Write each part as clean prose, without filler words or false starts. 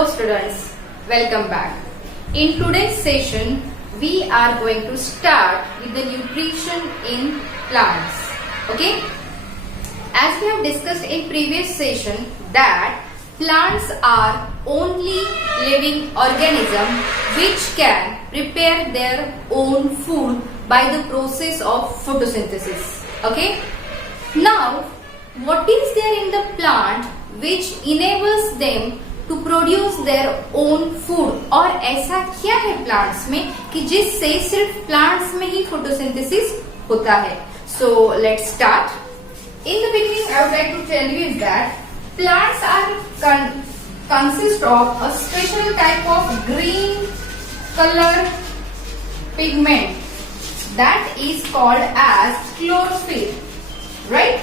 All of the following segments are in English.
Hello students, welcome back. In today's session, we are going to start with the nutrition in plants. Okay? As we have discussed in previous session that plants are only living organism which can prepare their own food by the process of photosynthesis. Okay? Now, what is there in the plant which enables them to produce their own food? और ऐसा क्या है plants में कि जिससे सिर्फ plants में ही photosynthesis होता है? So let's start. In the beginning, I would like to tell you is that plants are consist of a special type of green color pigment that is called as chlorophyll. Right?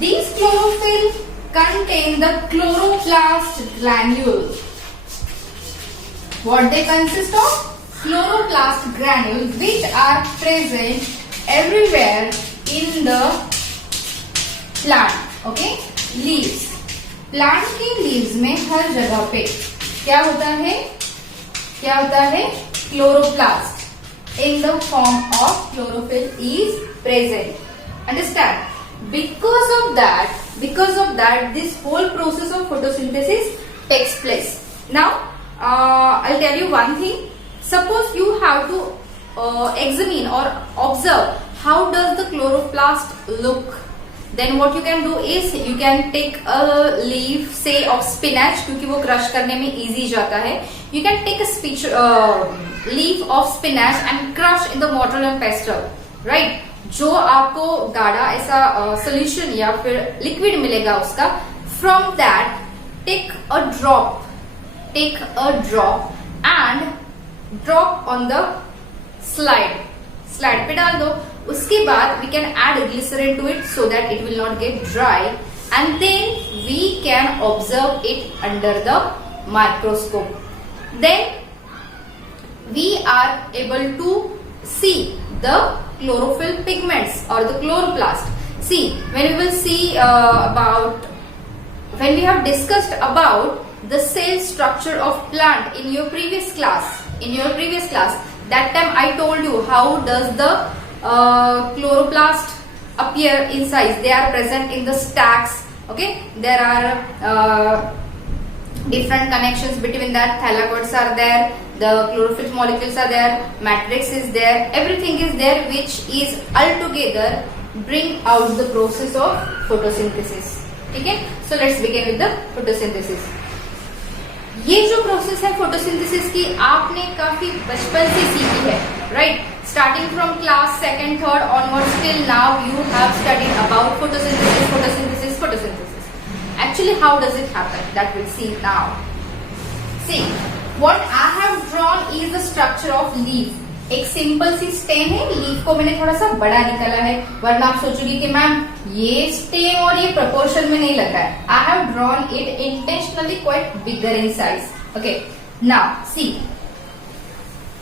These chlorophyll contain the chloroplast granules. What they consist of? Chloroplast granules which are present everywhere in the plant. Okay? Leaves. Plant की leaves में हर जगह पे क्या होता है? क्या होता है? Chloroplast in the form of chlorophyll is present. Understand? Because of that, this whole process of photosynthesis takes place. Now, I'll tell you one thing. Suppose you have to examine or observe how does the chloroplast look. Then what you can do is you can take a leaf, say of spinach, क्योंकि वो crush करने में easy जाता है. You can take a leaf of spinach and crush in the mortar and pestle, right? जो आपको गाढ़ा ऐसा सोल्यूशन या फिर लिक्विड मिलेगा उसका, from that take a drop and drop on the slide पे डाल दो. उसके बाद we can add glycerine to it so that it will not get dry and then we can observe it under the microscope. Then we are able to see the chlorophyll pigments or the chloroplast. See, when we will see when we have discussed about the cell structure of plant in your previous class, that time I told you how does the chloroplast appear in size. They are present in the stacks. Okay, there are different connections between that. Thylakoids are there, the chlorophyll molecules are there, matrix is there, everything is there which is altogether bring out the process of photosynthesis. ठीक है? So let's begin with the photosynthesis. ये जो process है photosynthesis की आपने काफी बचपन से सीखी है, right? Starting from class 2nd, 3rd onwards till now you have studied about photosynthesis. Actually, how does it happen? That we'll see now. See, what I have drawn is the structure of leaf. एक simple सी stem है. Leaf को मैंने थोड़ा सा बड़ा निकाला है, वरना आप सोचोगे कि मैम ये स्टेम और ये प्रोपोर्शन में नहीं लग रहा है. I have drawn it intentionally quite bigger in size. Okay. Now, see.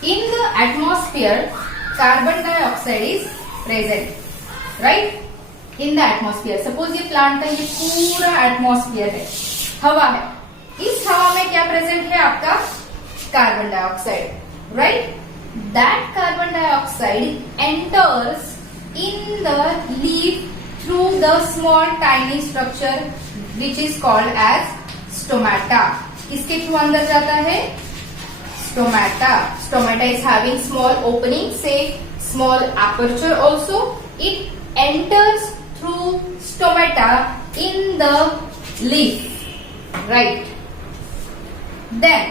In the atmosphere, carbon dioxide is present. Right? In the atmosphere. Suppose ये प्लांट का ये पूरा एटमॉस्फेयर है, हवा है. इस हवा में क्या प्रेजेंट है आपका? Carbon dioxide. Right? That carbon dioxide enters in the leaf through the small tiny structure which is called as stomata. किसके थ्रू अंदर जाता है? Stomata. Stomata is having small opening, say small aperture also. It enters through stomata in the leaf, right? Then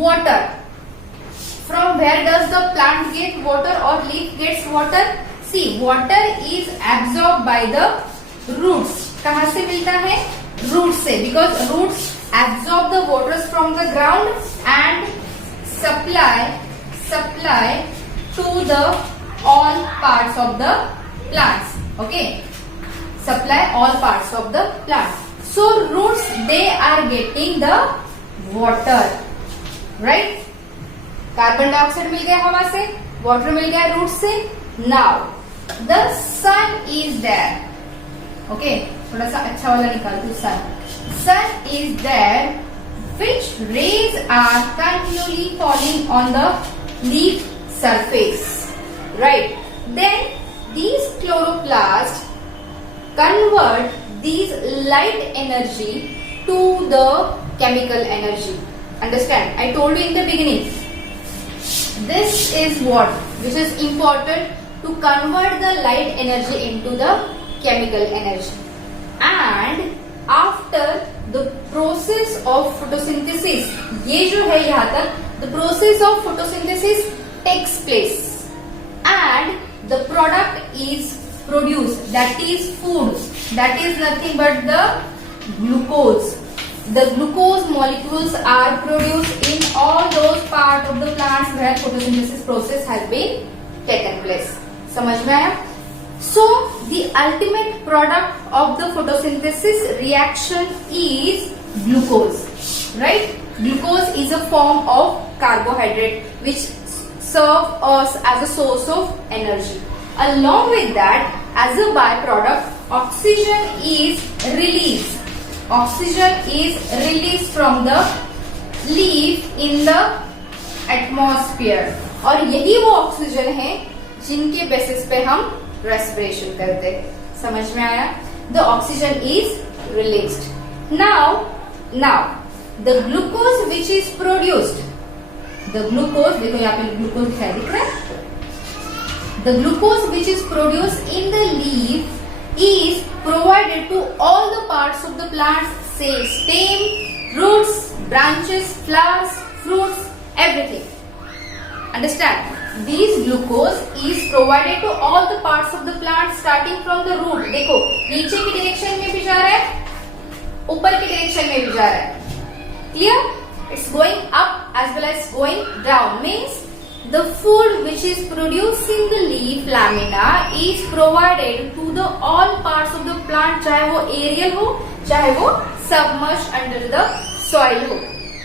water. From where does the plant get water or leaf gets water? See, water is absorbed by the roots. कहाँ से मिलता है? Roots से, because roots absorb the waters from the ground and supply to the all parts of the plants. Okay? Supply all parts of the plant. So roots, they are getting the water, right? Carbon dioxide मिल गया हवा से, water मिल गया roots से. Now the sun is there. Okay, थोड़ा सा अच्छा वाला निकाल दो. Sun is there which rays are continually falling on the leaf surface, right? Then these chloroplasts convert these light energy to the chemical energy. Understand? I told you in the beginning. This is what which is important to convert the light energy into the chemical energy. And after the process of photosynthesis, ये जो है यहाँ तक, the process of photosynthesis takes place and the product is produced, that is food, that is nothing but the glucose. The glucose molecules are produced in all those parts of the plants where photosynthesis process has been taken place. समझ में आया? So the ultimate product of the photosynthesis reaction is glucose, right? Glucose is a form of carbohydrate which serve us as a source of energy. Along with that, as a byproduct, oxygen is released. Oxygen is released from the leaf in the atmosphere. और यही वो oxygen है जिनके basis पे हम respiration करते हैं. समझ में आया? The oxygen is released. Now the glucose which is produced, the glucose, देखो यहाँ पे ग्लूकोज दिख रहा है. The glucose which is produced in the leaf is provided to all the parts of the plants, say stem, roots, branches, flowers, fruits, everything. Understand? This glucose is provided to all the parts of the plant starting from the root. देखो नीचे की direction में भी जा रहा है, ऊपर की डायरेक्शन में भी जा रहा है. Clear? It's going up as well as going down. Means the food which is produced in the leaf lamina is provided to the all parts of the plant, चाहे वो aerial हो, चाहे वो submerged under the soil हो.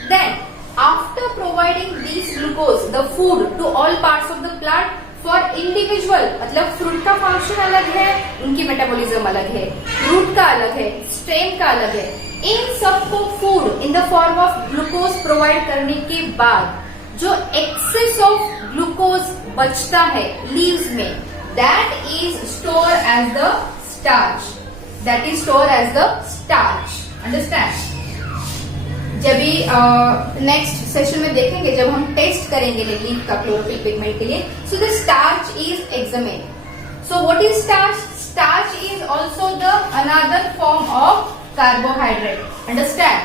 Then after providing these glucose, the food to all parts of the plant, for individual, मतलब fruit का function अलग है, उनकी metabolism अलग है, root का अलग है, stem का अलग है. इन सबको food in the form of glucose provide करने के बाद जो excess of glucose बचता है leaves में, that is stored as the starch. That is stored as the starch. Understand? जब भी नेक्स्ट सेशन में देखेंगे, जब हम टेस्ट करेंगे लीफ का क्लोरोफिल पिगमेंट के लिए, so the starch is examine. So what is starch? Starch is also the another form of carbohydrate. Understand?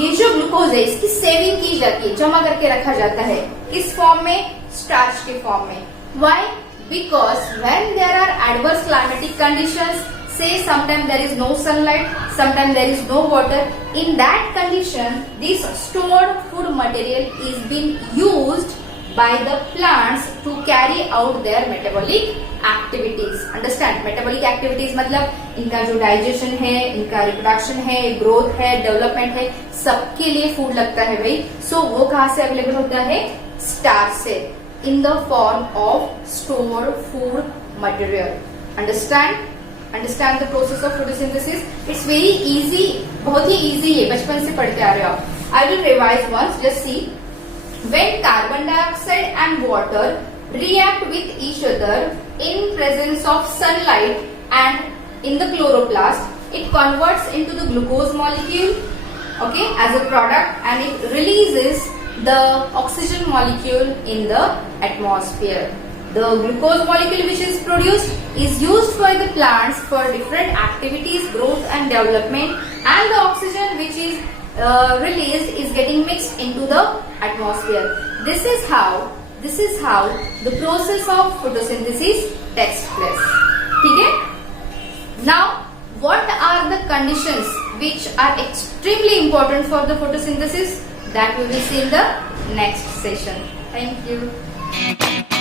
ये जो ग्लूकोज है इसकी सेविंग की जाती है, जमा करके रखा जाता है. किस फॉर्म में? स्टार्च के फॉर्म में. Why? Because when there are adverse climatic conditions, say sometimes there is no sunlight, sometimes there is no water, in that condition this stored food material is being used by the plants to carry out their metabolic activities. Understand? metabolic activities मतलब इनका जो digestion है, इनका reproduction है, growth है, development है, सबके लिए food लगता है भाई. so वो कहाँ से available होता है? starch से, in the form of stored food material. Understand the process of photosynthesis? It's very easy, बहुत ही easy है, बचपन से पढ़ते आ रहे हो आप. I will revise once. Just see. When carbon dioxide and water react with each other in presence of sunlight and in the chloroplast, it converts into the glucose molecule, okay, as a product, and it releases the oxygen molecule in the atmosphere. The glucose molecule which is produced is used by the plants for different activities, growth and development, and the oxygen which is released is getting mixed into the atmosphere. This is how the process of photosynthesis takes place. ठीक है? Now, what are the conditions which are extremely important for the photosynthesis? That we will see in the next session. Thank you.